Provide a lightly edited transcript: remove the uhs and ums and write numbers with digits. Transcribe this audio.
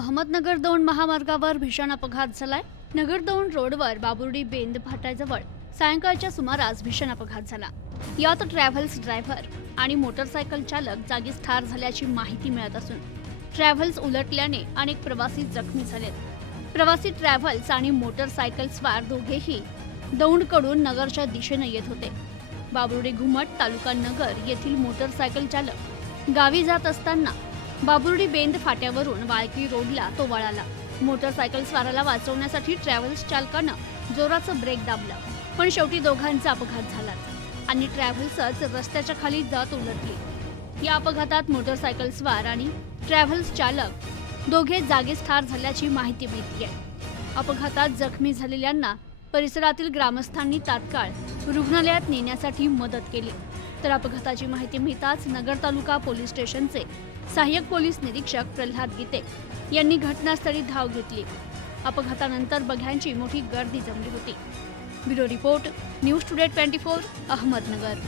अहमदनगर दौंड महामार्गावर भीषण अपघात झालाय। नगर दौंड रोडवर बाबुर्डी बेंद फाट्याजवळ सायंकाळच्या सुमारास भीषण अपघात झाला। यात ट्रॅव्हल्स ड्रायव्हर आणि मोटरसायकल चालक जागीच ठार झाल्याची माहिती मिळत असून ट्रॅव्हल्स उलटल्याने अनेक प्रवासी जखमी झालेत। प्रवासी ट्रॅव्हल्स आणि मोटरसायकल स्वार दोघेही दौंडकडून नगरच्या दिशेने येत होते। बाबुर्डी घुमट तालुका नगर येथील मोटरसायकल चालक गावी जात असताना बाबुर्डी बेंद फाट्यावरून वाळकी रोडला तो वळाला। मोटरसायकल स्वाराला वाचवण्यासाठी ट्रॅव्हल्स चालकानं जोराचा ब्रेक दाबला, पण शेवटी दोघांचा अपघात झाला आणि ट्रॅव्हल्सच रस्त्याच्या खाली जात उलटली। या अपघातात मोटरसायकल स्वार आणि ट्रॅव्हल्स चालक दोघे जागीच ठार झाल्याची माहिती मिळते आहे। अपघातात जखमी झालेल्यांना परिसरातील ग्रामस्थांनी तात्काळ रुग्णालयात नेण्यासाठी मदत केली। तर अपघाताची माहिती मिळताच नगर तालुका पोलीस स्टेशनचे सहाय्यक पोलीस निरीक्षक प्रल्हाद गीते यांनी घटनास्थळी धाव घेतली। अपघातानंतर बघ्यांची मोठी गर्दी जमली होती। Bureau report, news today 24, Ahmednagar.